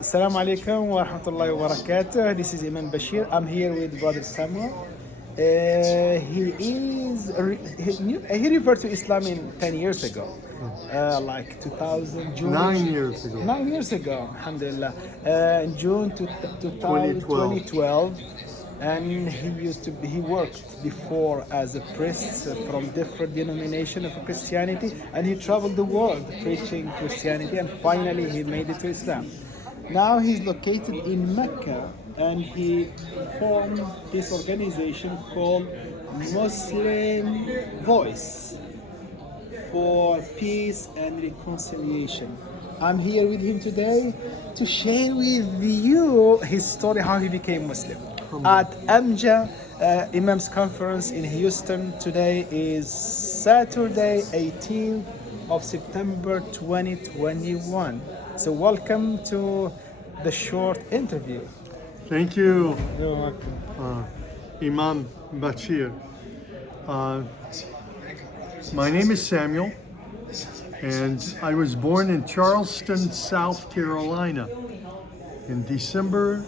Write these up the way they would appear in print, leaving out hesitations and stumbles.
Assalamu alaikum wa rahmatullahi wa barakatuh. This is Imam Bashir. I'm here with Brother Samuel. He referred to Islam in 10 years ago, like 2000 June. 9 years ago. 9 years ago, alhamdulillah. In June 2012. 2012. And he worked before as a priest from different denominations of Christianity, and he traveled the world preaching Christianity, and finally he made it to Islam. Now he's located in Mecca, and he formed this organization called Muslim Voice for Peace and Reconciliation. I'm here with him today to share with you his story, how he became Muslim. At AMJA Imams Conference in Houston, today is Saturday, 18th of September 2021. So welcome to the short interview. Thank you, You're welcome. Imam Bachir. My name is Samuel, and I was born in Charleston, South Carolina in December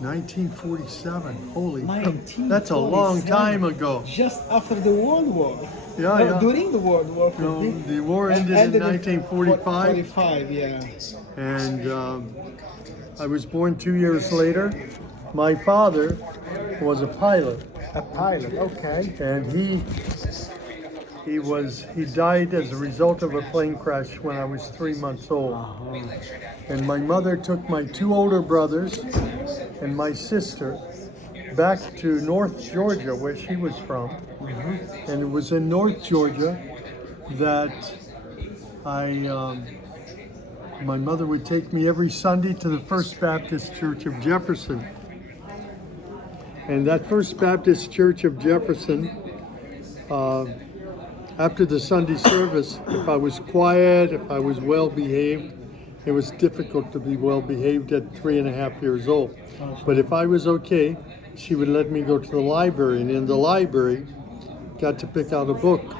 1947. Holy, that's a long time ago. Just after the World War. Yeah, yeah. During the World War. No, the war ended in 1945. 45, yeah. And I was born 2 years later. My father was a pilot, A pilot, okay. and he died as a result of a plane crash when I was 3 months old. And my mother took my two older brothers and my sister back to North Georgia, where she was from. And it was in North Georgia that my mother would take me every Sunday to the First Baptist Church of Jefferson. And that First Baptist Church of Jefferson, after the Sunday service, if I was quiet, if I was well behaved, it was difficult to be well behaved at 3.5 years old. But if I was okay, she would let me go to the library, and in the library, got to pick out a book,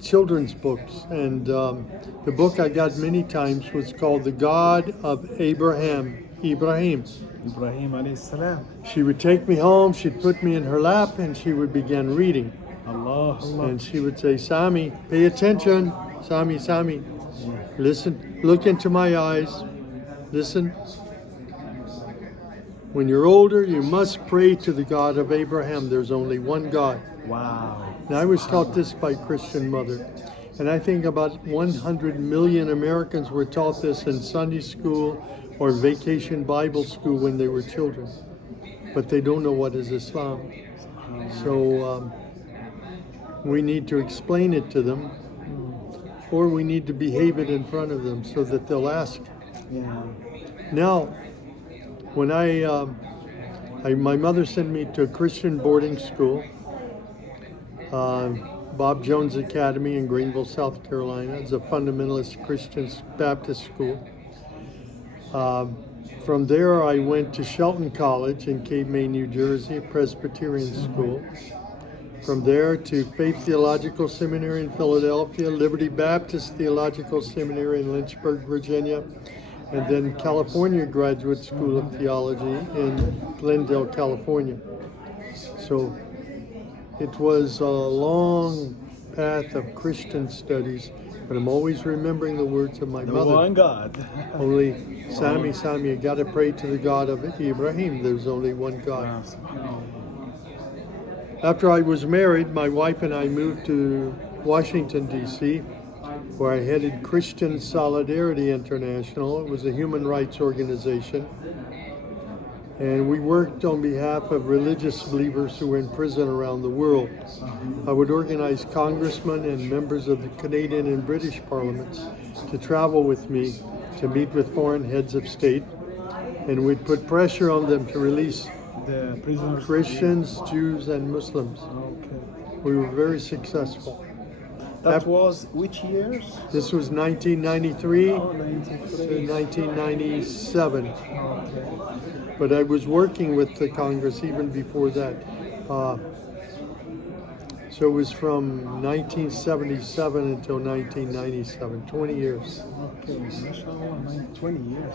children's books. And the book I got many times was called The God of Ibrahim. Ibrahim alayhi salam. She would take me home, she'd put me in her lap, and she would begin reading. Allah, Allah. And she would say, Samy, pay attention. Samy, Samy, listen, look into my eyes. Listen. When you're older, you must pray to the God of Abraham. There's only one God. Wow. And I was taught this by Christian mother. And I think about 100 million Americans were taught this in Sunday school or vacation Bible school when they were children. But they don't know what is Islam. So we need to explain it to them, or we need to behave it in front of them so that they'll ask. Yeah. Now, when my mother sent me to a Christian boarding school, Bob Jones Academy in Greenville, South Carolina. It's a fundamentalist Christian Baptist school. From there, I went to Shelton College in Cape May, New Jersey, a Presbyterian school. From there to Faith Theological Seminary in Philadelphia, Liberty Baptist Theological Seminary in Lynchburg, Virginia, and then California Graduate School of Theology in Glendale, California. So it was a long path of Christian studies, but I'm always remembering the words of my mother. One God. Only, Samy, Samy, you got to pray to the God of Ibrahim. There's only one God. After I was married, my wife and I moved to Washington, D.C., where I headed Christian Solidarity International. It was a human rights organization. And we worked on behalf of religious believers who were in prison around the world. I would organize congressmen and members of the Canadian and British parliaments to travel with me to meet with foreign heads of state. And we'd put pressure on them to release The prisoners. Christians, Jews, and Muslims. Okay. We were very successful. That was which years? This was 1993 Oh, to 93. 1997. Okay. But I was working with the Congress even before that. So So it was from 1977 until 1997, 20 years. Okay, mashallah, 20 years.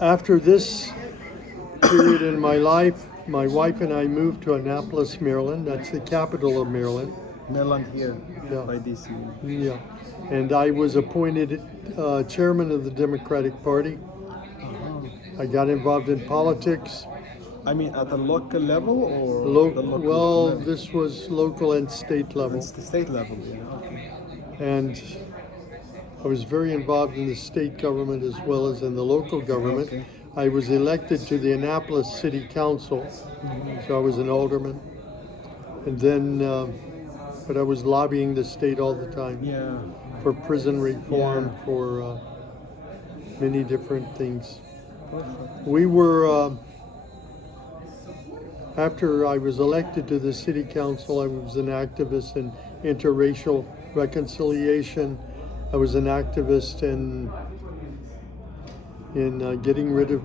After this period in my life, my wife and I moved to Annapolis, Maryland. That's the capital of Maryland. Maryland here, Yeah. by DC. Yeah. And I was appointed chairman of the Democratic Party. I got involved in politics. I mean, at the local level or the local Well, level? this was local and state level. It's the state level, yeah. Okay. And I was very involved in the state government as well as in the local government. Okay. I was elected to the Annapolis City Council, so I was an alderman. And then, but I was lobbying the state all the time Yeah. for prison reform, Yeah. for many different things. Perfect. We were, after I was elected to the city council, I was an activist in interracial reconciliation. I was an activist in getting rid of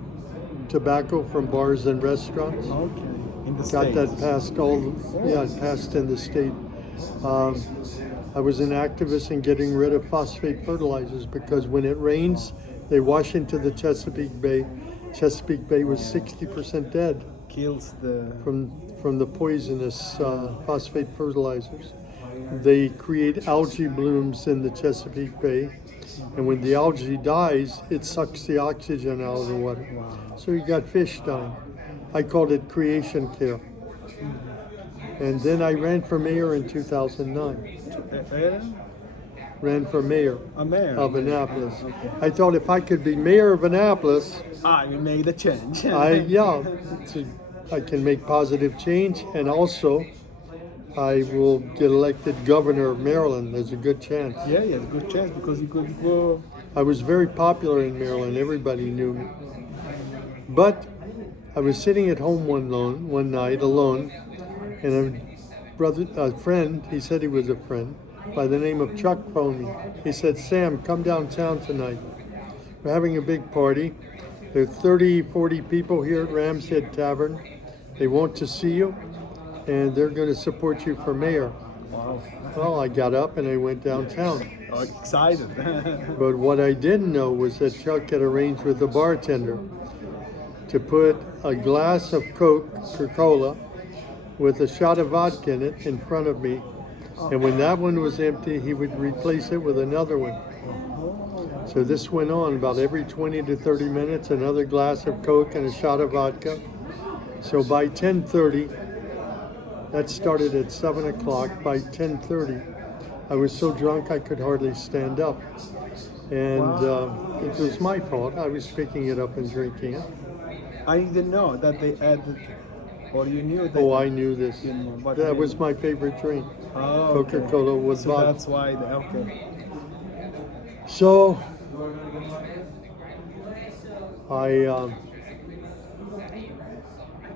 tobacco from bars and restaurants. Okay. In the Got States. that passed it passed in the state. I was an activist in getting rid of phosphate fertilizers because when it rains, they wash into the Chesapeake Bay. Chesapeake Bay was 60% dead Kills the. from the poisonous phosphate fertilizers. They create algae blooms in the Chesapeake Bay, and when the algae dies, it sucks the oxygen out of the water. Wow. So you got fish dying. I called it creation care. And then I ran for mayor in 2009. Ran for mayor A mayor. of Annapolis. Okay. I thought if I could be mayor of Annapolis, You made the change. I can make positive change, and also I will get elected governor of Maryland. There's a good chance. Yeah, good chance because you could go. I was very popular in Maryland. Everybody knew me. But I was sitting at home one night alone, and a friend, he said he was a friend, by the name of Chuck phoned me. He said, "Sam, come downtown tonight. We're having a big party. There are 30, 40 people here at Ram's Head Tavern. They want to see you, and they're going to support you for mayor." Wow. Well, I got up and I went downtown. Oh, excited. But what I didn't know was that Chuck had arranged with the bartender to put a glass of Coca-Cola with a shot of vodka in it in front of me. And when that one was empty, he would replace it with another one. So this went on about every 20 to 30 minutes, another glass of Coke and a shot of vodka. So by 10:30, that started at 7 o'clock. By 10:30, I was so drunk I could hardly stand up. And it was my fault. I was picking it up and drinking it. I didn't know that they added, or you knew that. Oh, I knew this. You knew, but That you- was my favorite drink. Oh, okay. Coca-Cola with So vodka. that's why. Okay. So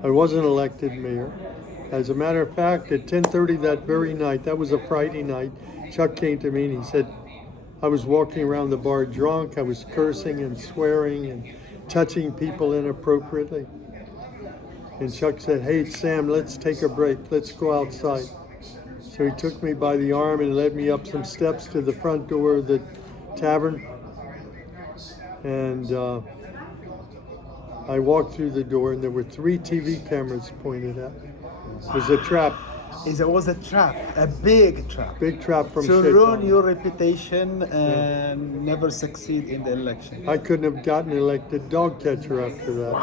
I wasn't elected mayor. As a matter of fact, at 10:30 that very night, that was a Friday night, Chuck came to me and he said, I was walking around the bar drunk, I was cursing and swearing and touching people inappropriately. And Chuck said, "Hey Sam, let's take a break, let's go outside." So he took me by the arm and led me up some steps to the front door of the tavern. And I walked through the door and there were 3 TV cameras pointed at me. It was a trap, It was a trap, a big trap. big trap from To Sept. ruin your reputation and never succeed in the election. I couldn't have gotten elected dog catcher after that.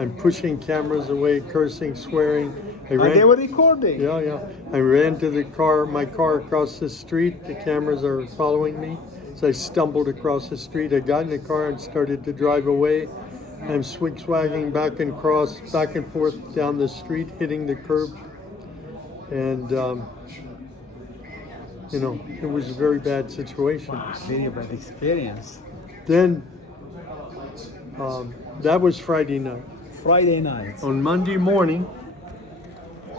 I'm pushing cameras away, cursing, swearing. And they were recording. Yeah. I ran to my car across the street. The cameras are following me. So I stumbled across the street. I got in the car and started to drive away. I'm swig-swagging back and forth down the street, hitting the curb. And, it was a very bad situation. Very bad experience. Then, that was Friday night. Friday night. On Monday morning,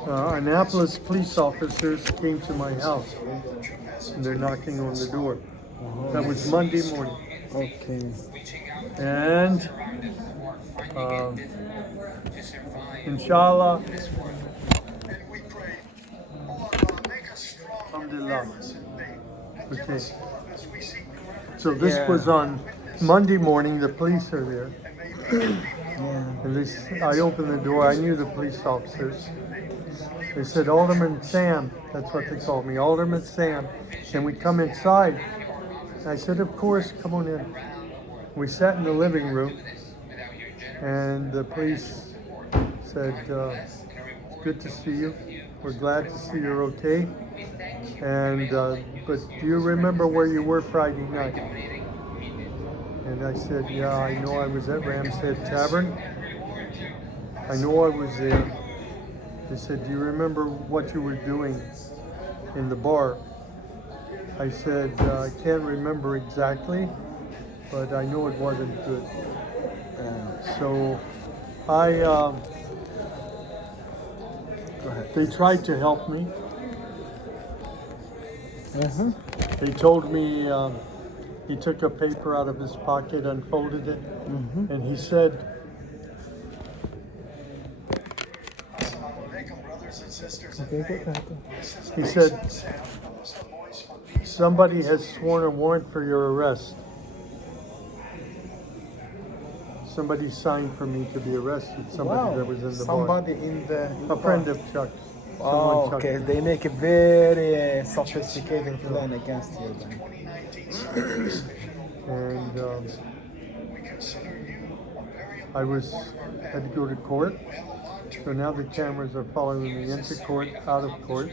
Annapolis police officers came to my house and they're knocking on the door. That was Monday morning. Okay. And inshallah, Alhamdulillah. Okay. So this Yeah. was on Monday morning. The police are there. Yeah. And I opened the door. I knew the police officers. They said, Alderman Sam, that's what they called me, Alderman Sam, can we come inside? I said, of course, come on in. We sat in the living room, and the police said, it's good to see you. We're glad to see you're okay. And but do you remember where you were Friday night? And I said, yeah, I know I was at Ram's Head Tavern. I know I was there. They said, do you remember what you were doing in the bar? I said, I can't remember exactly, but I know it wasn't good. So they tried to help me. They told me, he took a paper out of his pocket, unfolded it, and he said, somebody has sworn a warrant for your arrest. Somebody signed for me to be arrested. Somebody that was in the bar. Somebody in the... A friend of Chuck's. Oh, okay. They make a very sophisticated plan against you then. And I had to go to court. So now the cameras are following me into court, out of court.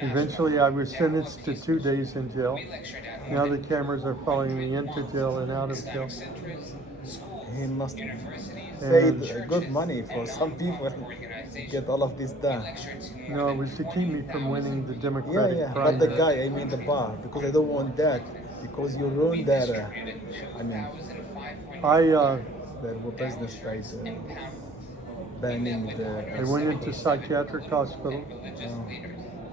Eventually I was sentenced to 2 days in jail. Now the cameras are following me into jail and out of jail. He must pay good money for some people to get all of this done. No, it was to keep me from winning the Democratic But primary. the guy, I mean the bar, because I don't want that, because you ruined their, their business by banning the... I went into psychiatric hospital.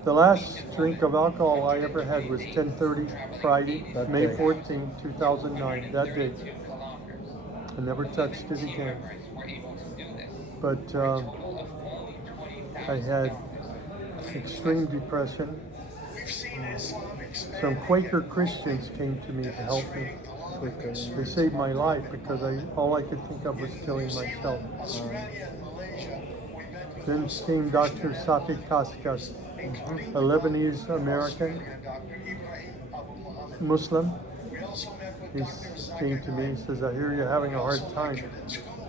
The last drink of alcohol I ever had was 10:30 Friday, May 14, 2009, that day. I never touched it again. But I had extreme depression. Some Quaker Christians came to me to help me. They saved my life because all I could think of was killing myself. Then came Dr. Safi Kaskas, a Lebanese American Muslim. He came to me, he says, I hear you're having a hard time.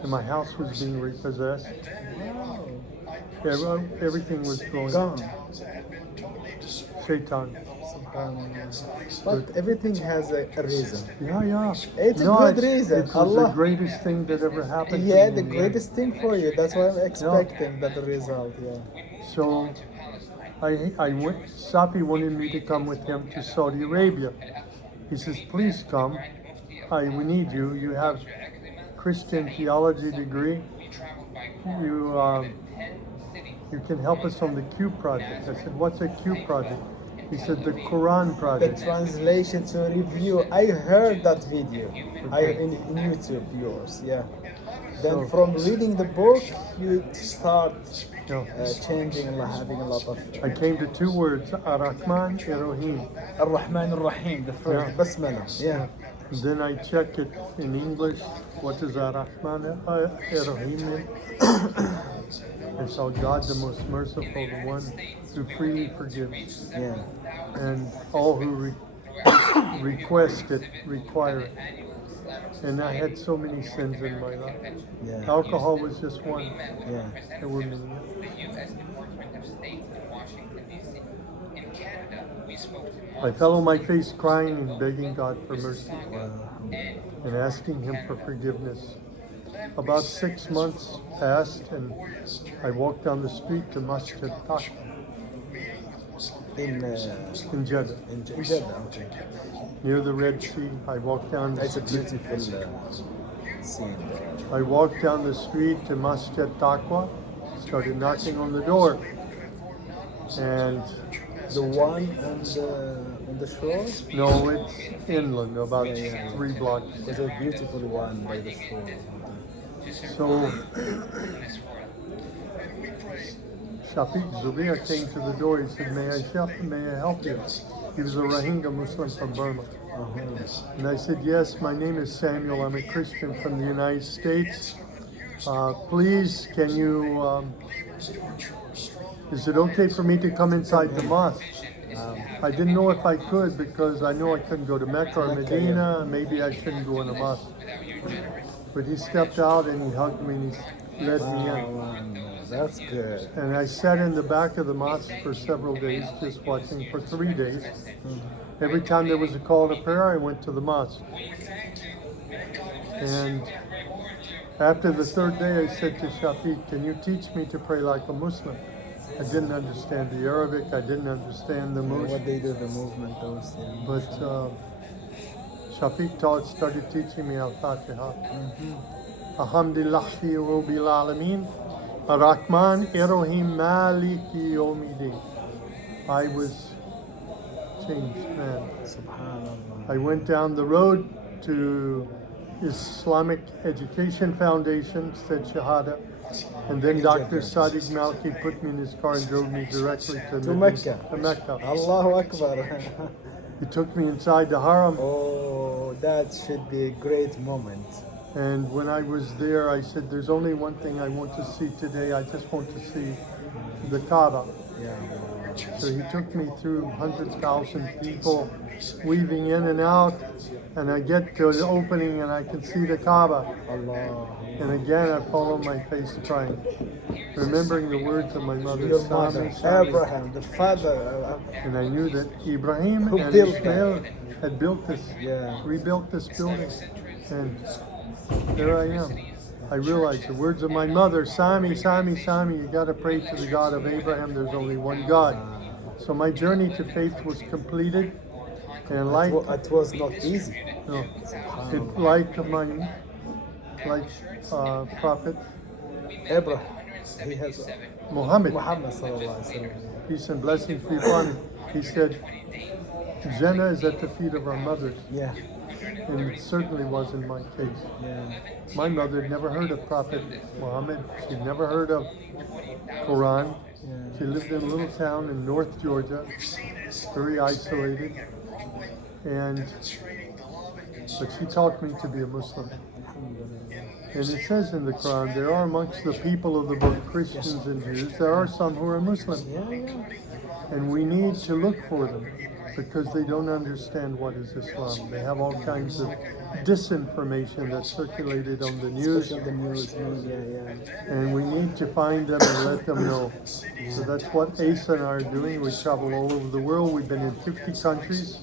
And my house was being repossessed. Everything was going Shaitan. But everything has a reason. Yeah. It's a good reason. It was the greatest thing that ever happened to me. Yeah, the greatest thing for you. That's why I'm expecting that result, So I went, Safi wanted me to come with him to Saudi Arabia. He says, please come. We need you. You have Christian theology degree. You can help us on the Q project. I said, what's a Q project? He said, the Quran project. The translation to review. I heard that video in YouTube, yours, Then from reading the book, you start changing and having a lot of... I came to 2 words, Ar-Rahman, Elohim. Ar-Rahman, Ar-Rahim, the first Basmala. And then I check it in English, what does Ar-Rahman, Elohim mean? I saw God the most merciful, the one who freely forgives. And all who request it, require it. And I had so many sins in my life. Alcohol was just one. There were many. I fell on my face crying and begging God for mercy and asking Him for forgiveness. About 6 months passed and I walked down the street to Masjid Taqwa in Jeddah. In Jeddah, okay. Near the Red Sea. I walked down the It's a beautiful scene. I walked down the street to Masjid Taqwa, started knocking on the door. And the one on the shore? No, it's inland, about 3 blocks. It's a beautiful one by the shore. So Shafiq Zubair came to the door. He said, may I help you? He was a Rohingya Muslim from Burma. And I said, yes, my name is Samuel. I'm a Christian from the United States. Please, can you, is it okay for me to come inside the mosque? I didn't know if I could because I know I couldn't go to Mecca or Medina. Maybe I shouldn't go in the mosque. But he stepped out and he hugged me and he led me in. That's good. And I sat in the back of the mosque for several days, just watching for 3 days. Every time there was a call to prayer, I went to the mosque. And after the third day, I said to Shafiq, can you teach me to pray like a Muslim? I didn't understand the Arabic, I didn't understand the motion. What they do, the movement, those things. But Shafiq started teaching me Al-Fatiha. Alhamdulillahi Rabbil Alameen, Ar-Rahman Ar-Rahim Maliki Yawmiddin. I was changed, man. Subhanallah. I went down the road to Islamic Education Foundation, said Shahada, and then Dr. Sadiq Malki put me in his car and drove me directly to Mecca. Allahu Akbar. He took me inside the Haram. Oh, that should be a great moment. And when I was there, I said, there's only one thing I want to see today. I just want to see the Kaaba. Yeah. So he took me through 100,000 people weaving in and out, and I get to the opening and I can see the Kaaba. Allah. And again, I fall on my face crying, remembering the words of my mother, Your mother, Samy. Abraham, the father. And I knew that Ibrahim Who and built Ishmael had built this, Yeah. rebuilt this building. And there I am. I realized the words of my mother, Samy, Samy, Samy, you got to pray to the God of Abraham. There's only one God. So my journey to faith was completed. And like It was not easy. no, it Prophet Abraham, he has Muhammad, Muhammad sallallahu alaihi wasallam. peace and blessings be upon him. He said, Jannah is at the feet of our mothers. Yeah. And it certainly was in my case. Yeah. My mother had never heard of Prophet Muhammad. She'd never heard of Quran. Yeah. She lived in a little town in North Georgia, very isolated. But she taught me to be a Muslim. And it says in the Quran, there are amongst the people of the book, Christians and Jews, there are some who are Muslim. Yeah. And we need to look for them because they don't understand what is Islam. They have all kinds of disinformation that's circulated on the news. Especially the news media, yeah. And we need to find them and let them know. So that's what Asa and I are doing. We travel all over the world. We've been in 50 countries.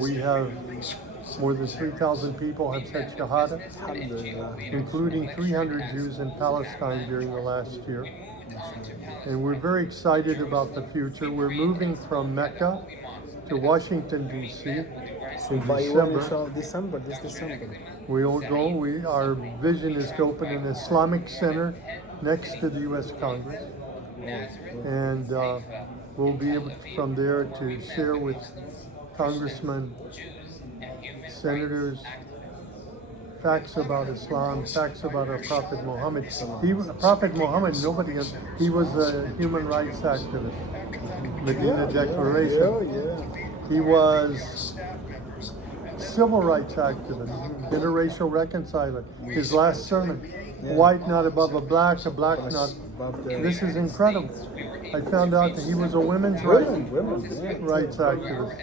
We have more than 3,000 people have said Shahada, including 300 Jews in Palestine during the last year. And we're very excited about the future. We're moving from Mecca to Washington, D.C. So by December, this December. We'll go. Our vision is to open an Islamic center next to the U.S. Congress. And we'll be able from there to share with congressmen, senators, facts about Islam, facts about our Prophet Muhammad. Prophet Muhammad, he was a human rights activist. Medina Declaration. He was civil rights activist, interracial reconciler. His last sermon, white not above a black not. This is incredible. I found out that he was a women's rights activist.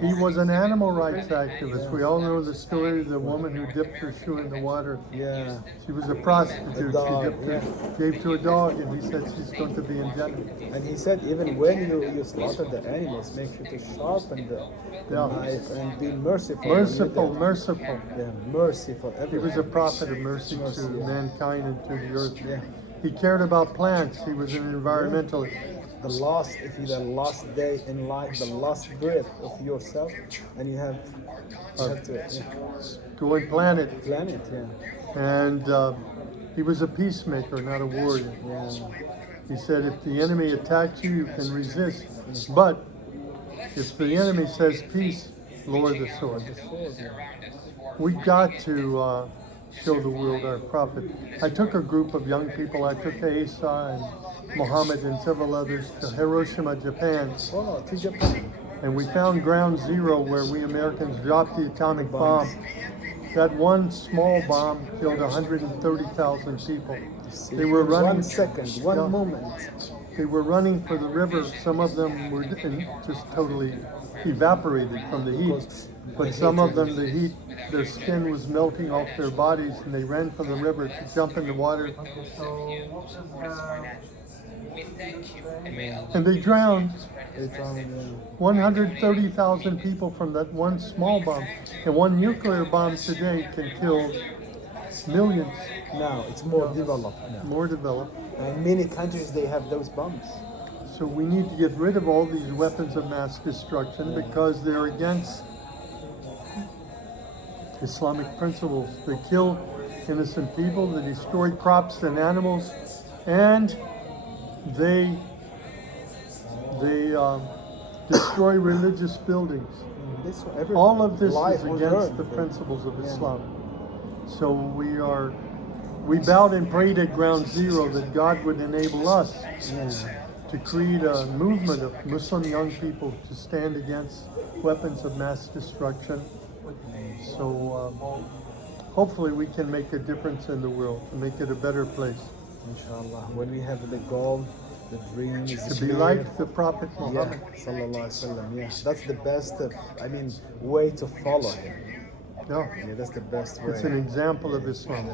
He was an animal rights activist. We all know the story of the woman who dipped her shoe in the water. Yeah. She was a prostitute. She gave to a dog, and he said she's going to be in Jannah. And he said even when you slaughter the animals, make sure to sharpen the knife and be merciful. Merciful. Yeah, merciful. He was a prophet of mercy to mankind and to the earth. Yeah. He cared about plants. He was an environmentalist. If you the last day in life, the last breath of yourself, and you have to Go and plant it. yeah. And he was a peacemaker, not a warrior. Yeah. He said, if the enemy attacks you, you can resist. But if the enemy says peace, lower the sword. We've got to show the world our prophet. I took a group of young people. I took Asa and Muhammad and several others to Hiroshima, Japan. Oh, to Japan. And we found ground zero where we Americans dropped the atomic bomb. That one small bomb killed 130,000 people. They were running. 1 second, one moment. They were running for the river. Some of them were just totally evaporated from the heat. But some of them, the heat, their skin was melting off their bodies, and they ran for the river to jump in the water. And they drowned. 130,000 people from that one small bomb. And one nuclear bomb today can kill millions. Now it's more developed now. More developed. And many countries, they have those bombs. So we need to get rid of all these weapons of mass destruction because they're against Islamic principles. They kill innocent people, they destroy crops and animals, and they destroy religious buildings. All of this is against the principles of Islam. So we bowed and prayed at ground zero that God would enable us to create a movement of Muslim young people to stand against weapons of mass destruction. So hopefully we can make a difference in the world, to make it a better place. Inshallah. When we have the goal, the dream is to be like the Prophet Muhammad. Sallallahu Alaihi Wasallam. Yeah, that's the best, way to follow him. Yeah, that's the best way. It's an example of Islam. A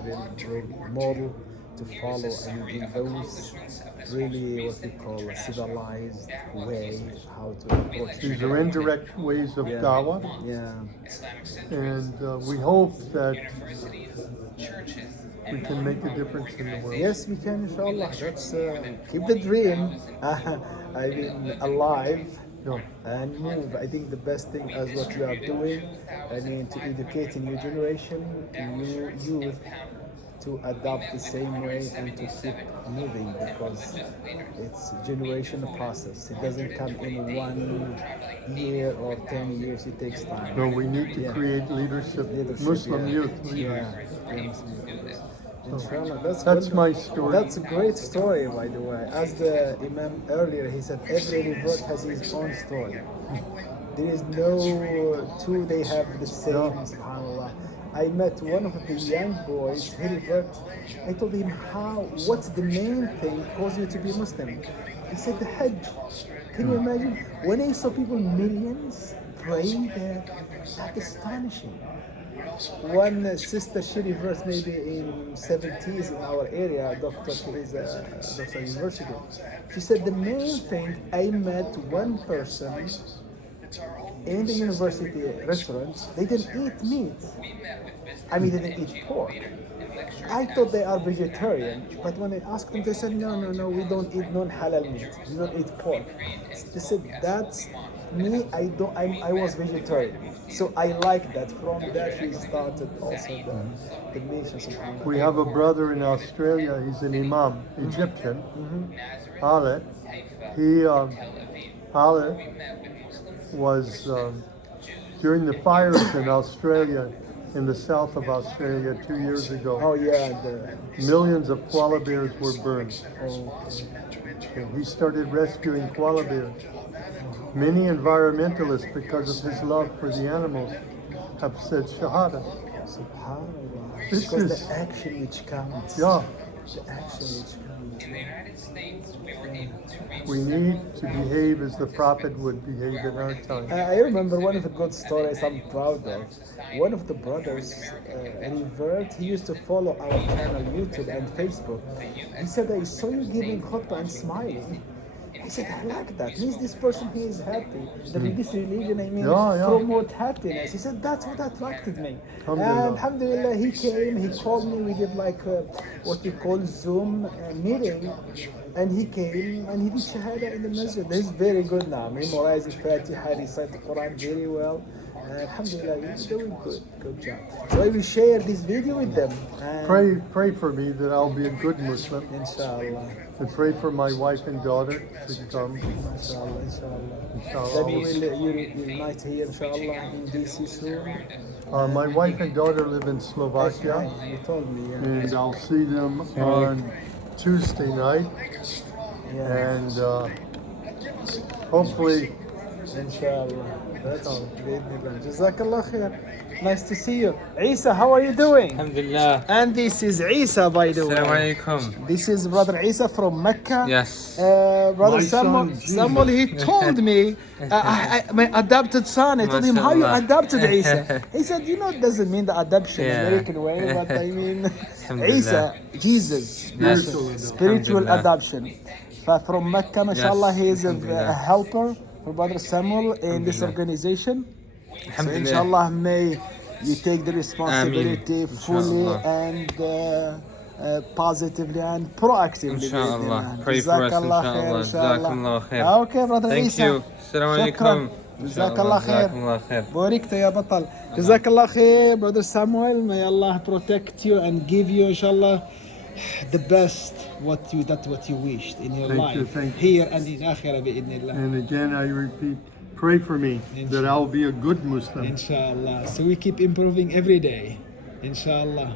model to follow, in those really what we call a civilized way, how to approach. These are indirect ways of dawah. Yeah. And we hope that we can make a difference in the world. Yes, we can, inshallah. Let's keep the dream alive. And move. I think the best thing as what you are doing, to educate a new generation, new youth, to adopt the same way and to keep moving, because it's a generational process. It doesn't come in 1 year or 10 years. It takes time. No, we need to create leadership, Muslim youth leaders. Inshallah, that's my story. That's a great story, by the way. As the Imam earlier, he said every revert has his own story. There is no two, they have the same, subhanAllah. I met one of the young boys, he revert. I told him, what's the main thing caused you to be Muslim? He said, the Hajj. Can you imagine? When I saw people, millions, praying there, that's astonishing. One sister, she reversed maybe in 70s in our area, doctor, she is a doctor at university. She said the main thing, I met one person in the university restaurant, they didn't eat meat. They didn't eat pork. I thought they are vegetarian, but when I asked them, they said, no, we don't eat non-halal meat. We don't eat pork. They said, that's me, I was vegetarian. So I like that. From there, she started also the nations. We have a brother in Australia. He's an Imam, Egyptian. Ale. Ale was during the fires in Australia, in the south of Australia 2 years ago. Oh yeah, millions of koala bears were burned. And he started rescuing koala bears. Many environmentalists, because of his love for the animals, have said Shahada. SubhanAllah. Because the action which counts. Yeah. The action which counts. In the United States, we were able to reach. We need to behave as the Prophet would behave in our time. I remember one of the good stories I'm proud of. One of the brothers, he used to follow our channel, YouTube and Facebook. He said, I saw you giving khutbah and smiling. I said, I like that. Means this person, he is happy. This religion, promote happiness. He said, that's what attracted me. And alhamdulillah, he came, he called me, we did like what we call Zoom meeting. And he came and he did Shahada in the masjid. He's very good now. Memorized Fatiha, recite the Quran very well. Alhamdulillah, he's doing good. Good job. So I will share this video with them. Pray for me that I'll be a good Muslim. Inshallah. And pray for my wife and daughter to come. Inshallah, inshallah. Inshallah. Then you unite here, inshallah, in DC soon. My wife and daughter live in Slovakia. You told me, And I'll see them on Tuesday night. Yeah. and hopefully. Inshallah. That's all. Jazakallah khair. Nice to see you. Isa, how are you doing? Alhamdulillah. And this is Isa, by the way. Assalamu alaikum. This is Brother Isa from Mecca. Yes. Brother My Samuel, son, Jesus. Samuel, he told me, my adopted son, I told him, how you Mashallah. adopted Isa? He said, you know, it doesn't mean the adoption Yeah. American way, but I mean, Alhamdulillah. Isa, Jesus, spiritual Alhamdulillah. adoption. From Mecca, mashallah, he is a Alhamdulillah. helper for Brother Samuel in this Alhamdulillah. organization. So Alhamdulillah. inshallah, may you take the responsibility fully Inshallah. and positively and proactively. Inshallah. بإذن Pray الله. for us, جزاك الله خير إن شاء الله. Jazakumullah khair. Okay, brother Thank Isa. you. Assalamu شكرا. alaikum. جزاك الله خير. Jazakumullah khair. بوركت يا بطل. جزاك الله خير, brother Samuel. May Allah protect you and give you, inshallah, the best what you wished in your Thank you, life thank you. here and in akhirah بإذن الله. And again, I repeat, pray for me that I'll be a good Muslim. Inshallah. So we keep improving every day. Inshallah.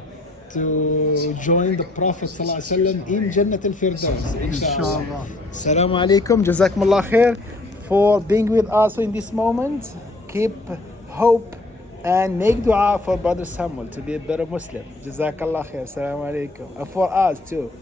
To join the Prophet ﷺ in Jannat al-Firdaus. Inshallah. Inshallah. Assalamu alaikum. Jazakumullah khair for being with us in this moment. Keep hope and make dua for Brother Samuel to be a better Muslim. Jazakallah khair. Assalamu alaikum. And for us too.